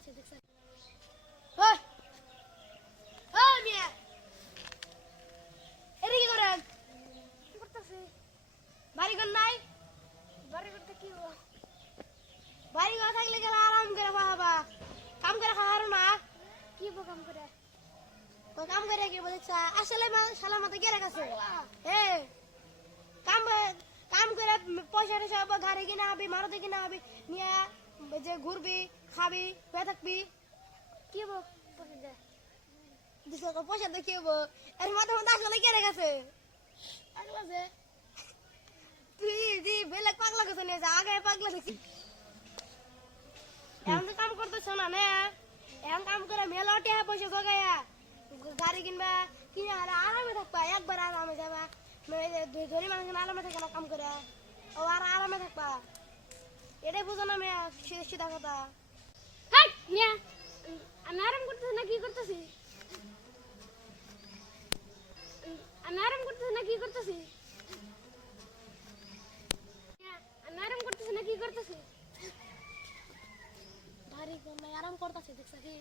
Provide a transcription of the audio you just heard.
করতেছে দেখছ ওই ওই মিয়া এর কি করেন কি করতেছে বাড়ি ঘর নাই বাড়ি করতে কি হলো বাড়ি ঘর থাকলে গেলে আরাম করে খাওয়াবা কাম করে খাওয়ারো না কি কাম করে তো কাম করে কি বলছ আসলে শালা মাথা গেরে গেছে এ কাম কাম করে পয়সা সব গাড়ি কিনা হবে মারুতি কিনা হবে নিয়ে যে ঘুরবি খাবি পেয়ে থাকবি কি হবো পয়সা দিয়ে কি হবো এর মাথা মাথা আসলে গেরে গেছে পাগলা যে তুই বেলে পাগলা গেছে নিয়ে যা আগে পাগলা দেখি এখন তো কাম করতেছ না নে এখন কাম করে মেলা টেহা পয়সা জগাইয়া গাড়ি কিনবা কিনে আরামে থাকবা একবার আরামে যাবা ধনী মানুষ আরামে থাকে না কাম করে ও আর আরামে থাকবা এটাই বুঝো না মেয়ে সিধা কথা আমি আরাম করতেছি না কি করতেছি আমি আরাম করতেছি না কি করতেছি আমি আরাম করতেছি না কি করতেছি ভারী আরাম করতেছি দেখছি